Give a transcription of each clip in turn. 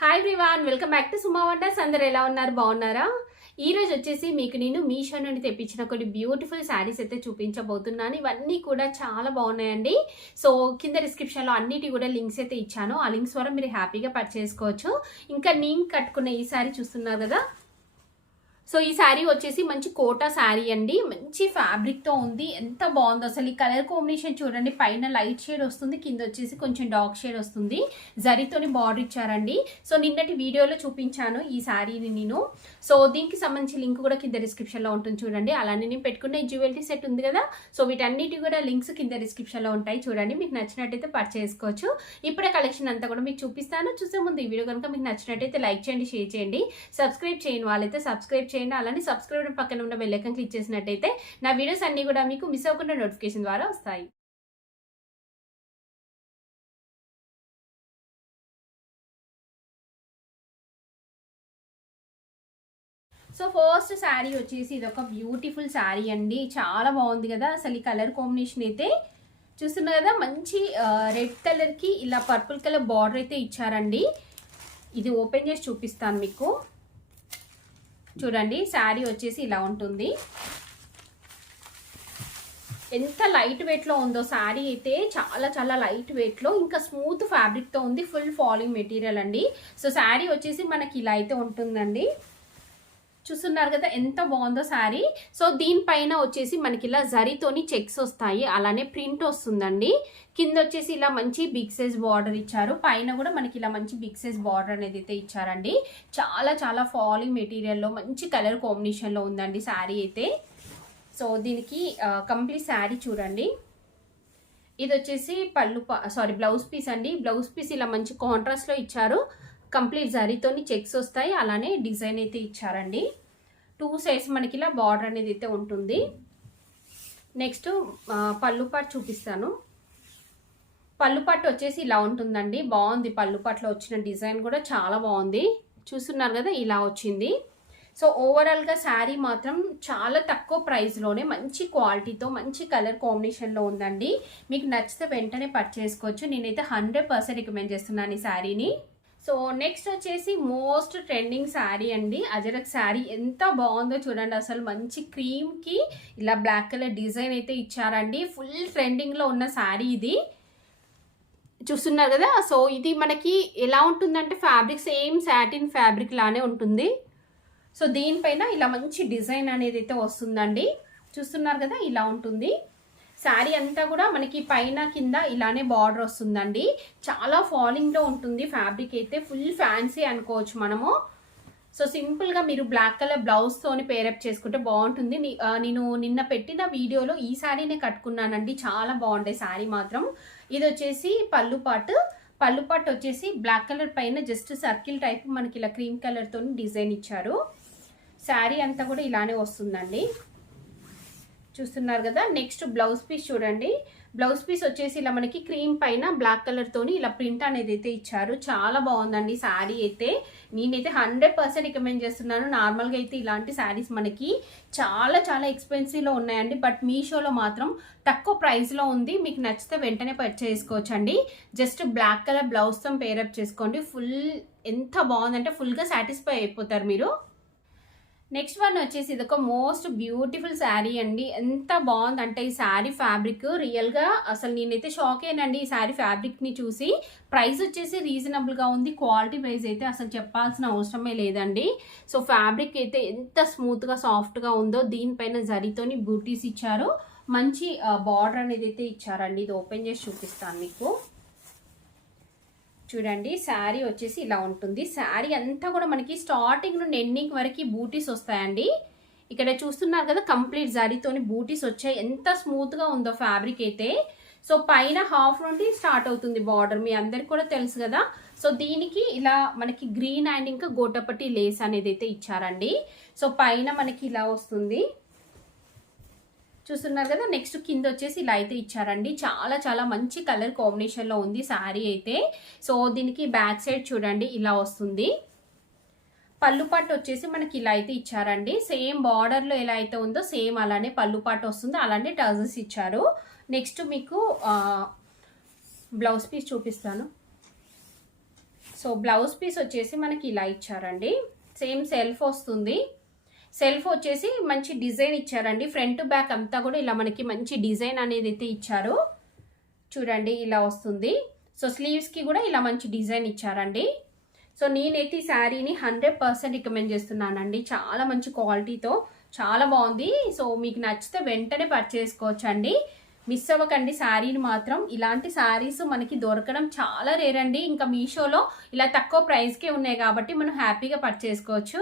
Hi everyone, welcome back to Suma wonders. అందరు ఎలా ఉన్నారు? బాగున్నారా? ఈ రోజు వచ్చేసి మీకు నేను మీషో నుండి తెప్పించిన కొన్ని బ్యూటిఫుల్ శారీస్ అయితే చూపించబోతున్నాను. ఇవన్నీ కూడా చాలా బాగున్నాయండి. సో కింద డిస్క్రిప్షన్లో అన్నిటి కూడా లింక్స్ అయితే ఇచ్చాను. ఆ లింక్స్ ద్వారా మీరు హ్యాపీగా పర్చేస్ చేసుకోవచ్చు. ఇంకా నేను కట్టుకున్న ఈ శారీ చూస్తున్నారు కదా. సో ఈ శారీ వచ్చేసి మంచి కోటా శారీ అండి. మంచి ఫ్యాబ్రిక్తో ఉంది. ఎంత బాగుందో అసలు. ఈ కలర్ కాంబినేషన్ చూడండి. పైన లైట్ షేడ్ వస్తుంది, కింద వచ్చేసి కొంచెం డార్క్ షేడ్ వస్తుంది. జరీతోని బార్డర్ ఇచ్చారండి. సో నిన్నటి వీడియోలో చూపించాను ఈ శారీని నేను. సో దీనికి సంబంధించి లింక్ కూడా కింద డిస్క్రిప్షన్లో ఉంటుంది చూడండి. అలానే నేను పెట్టుకున్న ఈ జ్యువెలరీ సెట్ ఉంది కదా. సో వీటన్నిటి కూడా లింక్స్ కింద డిస్క్రిప్షన్లో ఉంటాయి చూడండి. మీకు నచ్చినట్టయితే పర్చేస్ చేసుకోవచ్చు. ఇప్పుడే కలెక్షన్ అంతా కూడా మీకు చూపిస్తాను. చూసే ముందు ఈ వీడియో కనుక మీకు నచ్చినట్టయితే లైక్ చేయండి, షేర్ చేయండి. సబ్స్క్రైబ్ చేయని వాళ్ళైతే సబ్స్క్రైబ్ చేయండి. అలానే సబ్స్క్రైబ్ పక్కన ఉన్న బెల్ ఐకాన్ క్లిక్ చేసినట్టయితే నా వీడియోస్ అన్ని కూడా మీకు మిస్ అవ్వకుండా నోటిఫికేషన్ ద్వారా వస్తాయి. సో ఫస్ట్ శారీ వచ్చేసి ఇది ఒక బ్యూటిఫుల్ శారీ అండి. చాలా బాగుంది కదా అసలు. ఈ కలర్ కాంబినేషన్ అయితే చూస్తున్నారు కదా. మంచి రెడ్ కలర్కి ఇలా పర్పుల్ కలర్ బార్డర్ అయితే ఇచ్చారండి. ఇది ఓపెన్ చేసి చూపిస్తాను మీకు. చూడండి శారీ వచ్చేసి ఇలా ఉంటుంది. ఎంత లైట్ వెయిట్లో ఉందో శారీ అయితే. చాలా చాలా లైట్ వెయిట్లో, ఇంకా స్మూత్ ఫ్యాబ్రిక్తో ఉంది. ఫుల్ ఫాలింగ్ మెటీరియల్ అండి. సో శారీ వచ్చేసి మనకి ఇలా అయితే ఉంటుందండి. చూస్తున్నారు కదా ఎంత బాగుందో శారీ. సో దీనిపైన వచ్చేసి మనకి ఇలా జరీతోని చెక్స్ వస్తాయి, అలానే ప్రింట్ వస్తుందండి. కింద వచ్చేసి ఇలా మంచి బిగ్ సైజ్ బార్డర్ ఇచ్చారు. పైన కూడా మనకి ఇలా మంచి బిగ్ సైజ్ బార్డర్ అనేది అయితే ఇచ్చారండి. చాలా చాలా ఫాలింగ్ మెటీరియల్లో మంచి కలర్ కాంబినేషన్లో ఉందండి శారీ అయితే. సో దీనికి కంప్లీట్ శారీ చూడండి. ఇది వచ్చేసి బ్లౌజ్ పీస్ అండి. బ్లౌజ్ పీస్ ఇలా మంచి కాంట్రాస్ట్లో ఇచ్చారు. కంప్లీట్ జరీతోని చెక్స్ వస్తాయి, అలానే డిజైన్ అయితే ఇచ్చారండి. 2 సైడ్స్ మనకి ఇలా బార్డర్ అనేది అయితే ఉంటుంది. నెక్స్ట్ పళ్ళు పాటు చూపిస్తాను. పళ్ళు పట్టు వచ్చేసి ఇలా ఉంటుందండి. బాగుంది. పళ్ళు పట్టులో వచ్చిన డిజైన్ కూడా చాలా బాగుంది. చూస్తున్నారు కదా ఇలా వచ్చింది. సో ఓవరాల్గా శారీ మాత్రం చాలా తక్కువ ప్రైస్లోనే మంచి క్వాలిటీతో మంచి కలర్ కాంబినేషన్లో ఉందండి. మీకు నచ్చితే వెంటనే పర్చేస్ చేసుకోవచ్చు. నేనైతే 100% రికమెండ్ చేస్తున్నాను ఈ శారీని. సో నెక్స్ట్ వచ్చేసి మోస్ట్ ట్రెండింగ్ శారీ అండి. అజరక్ శారీ ఎంత బాగుందో చూడండి అసలు. మంచి క్రీమ్కి ఇలా బ్లాక్ కలర్ డిజైన్ అయితే ఇచ్చారండి. ఫుల్ ట్రెండింగ్లో ఉన్న శారీ ఇది. చూస్తున్నారు కదా. సో ఇది మనకి ఎలా ఉంటుందంటే ఫ్యాబ్రిక్ సేమ్ సాటిన్ ఫ్యాబ్రిక్ లానే ఉంటుంది. సో దీనిపైన ఇలా మంచి డిజైన్ అనేది అయితే వస్తుందండి. చూస్తున్నారు కదా ఇలా ఉంటుంది. శారీ అంతా కూడా మనకి పైన కింద ఇలానే బార్డర్ వస్తుందండి. చాలా ఫాలింగ్లో ఉంటుంది ఫ్యాబ్రిక్ అయితే. ఫుల్ ఫ్యాన్సీ అనుకోవచ్చు మనము. సో సింపుల్గా మీరు బ్లాక్ కలర్ బ్లౌజ్తోని పేరప్ చేసుకుంటే బాగుంటుంది. నేను నిన్న పెట్టిన వీడియోలో ఈ శారీనే కట్టుకున్నానండి. చాలా బాగుండే శారీ మాత్రం. ఇది వచ్చేసి పళ్ళు పాటు వచ్చేసి బ్లాక్ కలర్ పైన జస్ట్ సర్కిల్ టైప్ మనకి ఇలా క్రీమ్ కలర్తో డిజైన్ ఇచ్చారు. శారీ అంతా కూడా ఇలానే వస్తుందండి. చూస్తున్నారు కదా. నెక్స్ట్ బ్లౌజ్ పీస్ చూడండి. బ్లౌజ్ పీస్ వచ్చేసి ఇలా మనకి క్రీమ్ పైన బ్లాక్ కలర్తోని ఇలా ప్రింట్ అనేది అయితే ఇచ్చారు. చాలా బాగుందండి శారీ అయితే. నేనైతే 100% రికమెండ్ చేస్తున్నాను. నార్మల్గా అయితే ఇలాంటి శారీస్ మనకి చాలా చాలా ఎక్స్పెన్సివ్లో ఉన్నాయండి. బట్ మీషోలో మాత్రం తక్కువ ప్రైస్లో ఉంది. మీకు నచ్చితే వెంటనే పర్చేస్ చేసుకోవచ్చండి. జస్ట్ బ్లాక్ కలర్ బ్లౌజ్తో పేరప్ చేసుకోండి. ఫుల్ ఎంత బాగుందంటే ఫుల్గా సాటిస్ఫై అయిపోతారు మీరు. నెక్స్ట్ వన్ వచ్చేసి ఇది ఒక మోస్ట్ బ్యూటిఫుల్ శారీ అండి. ఎంత బాగుందంటే ఈ శారీ ఫ్యాబ్రిక్ రియల్గా అసలు నేనైతే షాక్ అయ్యానండి ఈ శారీ ఫ్యాబ్రిక్ని చూసి. ప్రైస్ వచ్చేసి రీజనబుల్గా ఉంది. క్వాలిటీ వైజ్ అయితే అసలు చెప్పాల్సిన అవసరమే లేదండి. సో ఫ్యాబ్రిక్ అయితే ఎంత స్మూత్గా సాఫ్ట్గా ఉందో. దీనిపైన జరీతోని బూటీస్ ఇచ్చారు. మంచి బార్డర్ అనేది అయితే ఇచ్చారండి. ఇది ఓపెన్ చేసి చూపిస్తాను మీకు. చూడండి శారీ వచ్చేసి ఇలా ఉంటుంది. శారీ అంతా కూడా మనకి స్టార్టింగ్ నుండి ఎండింగ్ వరకు బూటీస్ వస్తాయండి. ఇక్కడ చూస్తున్నారు కదా కంప్లీట్ జరీతోని బూటీస్ వచ్చాయి. ఎంత స్మూత్గా ఉందో ఫ్యాబ్రిక్ అయితే. సో పైన హాఫ్ నుండి స్టార్ట్ అవుతుంది బార్డర్, మీ అందరికి కూడా తెలుసు కదా. సో దీనికి ఇలా మనకి గ్రీన్ అండ్ ఇంకా గోటపట్టి లేస్ అనేది అయితే ఇచ్చారండి. సో పైన మనకి ఇలా వస్తుంది. చూస్తున్నారు కదా. నెక్స్ట్ కింద వచ్చేసి ఇలా అయితే ఇచ్చారండి. చాలా చాలా మంచి కలర్ కాంబినేషన్లో ఉంది శారీ అయితే. సో దీనికి బ్యాక్ సైడ్ చూడండి ఇలా వస్తుంది. పళ్ళు పాటు వచ్చేసి మనకి ఇలా అయితే ఇచ్చారండి. సేమ్ బార్డర్లో ఎలా అయితే ఉందో సేమ్ అలానే పళ్ళు పాటు వస్తుంది. అలానే టజల్స్ ఇచ్చారు. నెక్స్ట్ మీకు బ్లౌజ్ పీస్ చూపిస్తాను. సో సో బ్లౌజ్ పీస్ వచ్చేసి మనకి ఇలా ఇచ్చారండి. సేమ్ సెల్ఫ్ వస్తుంది. సెల్ఫ్ వచ్చేసి మంచి డిజైన్ ఇచ్చారండి. ఫ్రంట్ బ్యాక్ అంతా కూడా ఇలా మనకి మంచి డిజైన్ అనేది అయితే ఇచ్చారు. చూడండి ఇలా వస్తుంది. సో స్లీవ్స్కి కూడా ఇలా మంచి డిజైన్ ఇచ్చారండి. సో నేనైతే ఈ శారీని 100% రికమెండ్ చేస్తున్నానండి. చాలా మంచి క్వాలిటీతో చాలా బాగుంది. సో మీకు నచ్చితే వెంటనే పర్చేస్ చేసుకోవచ్చండి. మిస్ అవ్వకండి శారీని మాత్రం. ఇలాంటి శారీస్ మనకి దొరకడం చాలా రేర్ అండి. ఇంకా మీషోలో ఇలా తక్కువ ప్రైస్కే ఉన్నాయి కాబట్టి మనం హ్యాపీగా పర్చేస్ చేసుకోవచ్చు.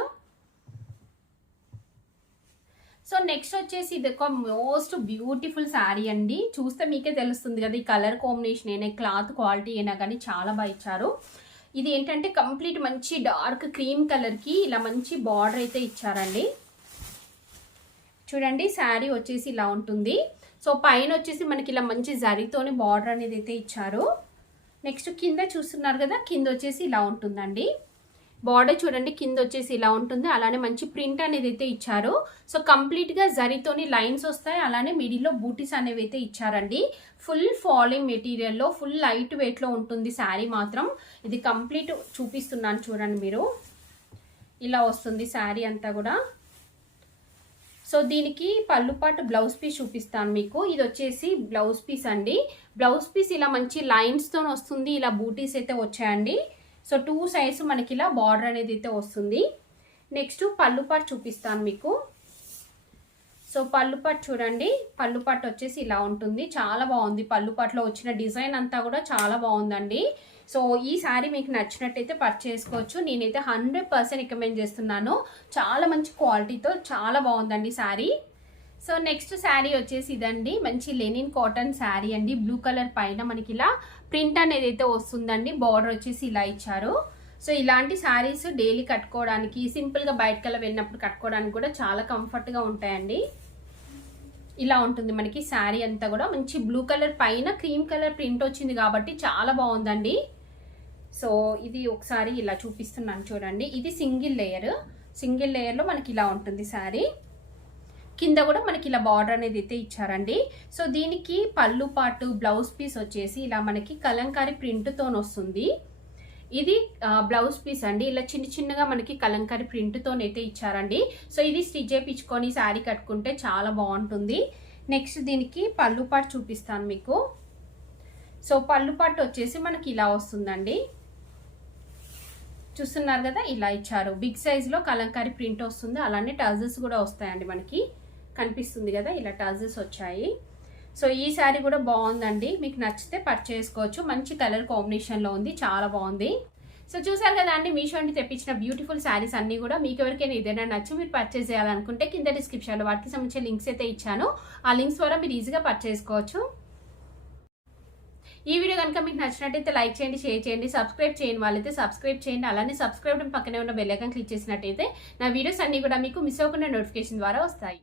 సో నెక్స్ట్ వచ్చేసి ఇది ఒక మోస్ట్ బ్యూటిఫుల్ శారీ అండి. చూస్తే మీకే తెలుస్తుంది కదా, ఈ కలర్ కాంబినేషన్ అయినా క్లాత్ క్వాలిటీ అయినా కానీ చాలా బాగా ఇచ్చారు. ఇది ఏంటంటే కంప్లీట్ మంచి డార్క్ క్రీమ్ కలర్కి ఇలా మంచి బార్డర్ అయితే ఇచ్చారండి. చూడండి శారీ వచ్చేసి ఇలా ఉంటుంది. సో పైన వచ్చేసి మనకి ఇలా మంచి జరీతోని బార్డర్ అనేది అయితే ఇచ్చారు. నెక్స్ట్ కింద చూస్తున్నారు కదా, కింద వచ్చేసి ఇలా ఉంటుందండి. బార్డర్ చూడండి కింద వచ్చేసి ఇలా ఉంటుంది. అలానే మంచి ప్రింట్ అనేది అయితే ఇచ్చారు. సో కంప్లీట్గా జరీతోని లైన్స్ వస్తాయి. అలానే మిడిల్లో బూటీస్ అనేవి అయితే ఇచ్చారండి. ఫుల్ ఫాలింగ్ మెటీరియల్లో ఫుల్ లైట్ వెయిట్లో ఉంటుంది శారీ మాత్రం. ఇది కంప్లీట్ చూపిస్తున్నాను చూడండి మీరు. ఇలా వస్తుంది శారీ అంతా కూడా. సో దీనికి పళ్ళుపాటు బ్లౌజ్ పీస్ చూపిస్తాను మీకు. ఇది వచ్చేసి బ్లౌజ్ పీస్ అండి. బ్లౌజ్ పీస్ ఇలా మంచి లైన్స్తో వస్తుంది. ఇలా బూటీస్ అయితే వచ్చాయండి. సో 2 సైడ్స్ మనకి ఇలా బార్డర్ అనేది అయితే వస్తుంది. నెక్స్ట్ పళ్ళుపాటు చూపిస్తాను మీకు. సో పళ్ళుపాటు చూడండి, పళ్ళుపాటు వచ్చేసి ఇలా ఉంటుంది. చాలా బాగుంది. పళ్ళుపాటులో వచ్చిన డిజైన్ అంతా కూడా చాలా బాగుందండి. సో ఈ శారీ మీకు నచ్చినట్టయితే పర్చేస్ చేసుకోవచ్చు. నేనైతే 100% రికమెండ్ చేస్తున్నాను. చాలా మంచి క్వాలిటీతో చాలా బాగుందండి శారీ. సో నెక్స్ట్ శారీ వచ్చేసి ఇదండి. మంచి లెనిన్ కాటన్ శారీ అండి. బ్లూ కలర్ పైన మనకి ఇలా ప్రింట్ అనేది అయితే వస్తుందండి. బార్డర్ వచ్చేసి ఇలా ఇచ్చారు. సో ఇలాంటి శారీస్ డైలీ కట్టుకోవడానికి, సింపుల్గా బయటకల్లా వెళ్ళినప్పుడు కట్టుకోవడానికి కూడా చాలా కంఫర్ట్గా ఉంటాయండి. ఇలా ఉంటుంది మనకి శారీ అంతా కూడా. మంచి బ్లూ కలర్ పైన క్రీమ్ కలర్ ప్రింట్ వచ్చింది కాబట్టి చాలా బాగుందండి. సో ఇది ఒకసారి ఇలా చూపిస్తున్నాను చూడండి. ఇది సింగిల్ లేయర్. సింగిల్ లేయర్లో మనకి ఇలా ఉంటుంది శారీ. కింద కూడా మనకి ఇలా బార్డర్ అనేది అయితే ఇచ్చారండి. సో దీనికి పళ్ళు పాటు బ్లౌజ్ పీస్ వచ్చేసి ఇలా మనకి కలంకారీ ప్రింట్తో వస్తుంది. ఇది బ్లౌజ్ పీస్ అండి. ఇలా చిన్న చిన్నగా మనకి కలంకారీ ప్రింట్తో అయితే ఇచ్చారండి. సో ఇది స్టిచ్ చేయించుకొని శారీ కట్టుకుంటే చాలా బాగుంటుంది. నెక్స్ట్ దీనికి పళ్ళు పాటు చూపిస్తాను మీకు. సో పళ్ళు పాటు వచ్చేసి మనకి ఇలా వస్తుందండి. చూస్తున్నారు కదా, ఇలా ఇచ్చారు. బిగ్ సైజులో కలంకారీ ప్రింట్ వస్తుంది. అలానే టజల్స్ కూడా వస్తాయండి మనకి. కనిపిస్తుంది కదా, ఇలా టజల్స్ వచ్చాయి. సో ఈ శారీ కూడా బాగుందండి. మీకు నచ్చితే పర్చేస్ చేసుకోవచ్చు. మంచి కలర్ కాంబినేషన్లో ఉంది. చాలా బాగుంది. సో చూసారు కదా అండి, మీషో నుండి తెప్పించిన బ్యూటిఫుల్ శారీస్ అన్నీ కూడా. మీకు ఎవరికైనా ఏదైనా నచ్చి మీరు పర్చేస్ చేయాలనుకుంటే కింద డిస్క్రిప్షన్లో వాటికి సంబంధించిన లింక్స్ అయితే ఇచ్చాను. ఆ లింక్స్ ద్వారా మీరు ఈజీగా పర్చేస్ చేసుకోవచ్చు. ఈ వీడియో కనుక మీకు నచ్చినట్టయితే లైక్ చేయండి, షేర్ చేయండి. సబ్స్క్రైబ్ చేయని వాళ్ళైతే సబ్స్క్రైబ్ చేయండి. అలానే సబ్స్క్రైబ్ పక్కనే ఉన్న బెల్ ఐకాన్ క్లిక్ చేసినట్టయితే నా వీడియోస్ అన్ని కూడా మీకు మిస్ అవ్వకుండా నోటిఫికేషన్ ద్వారా వస్తాయి.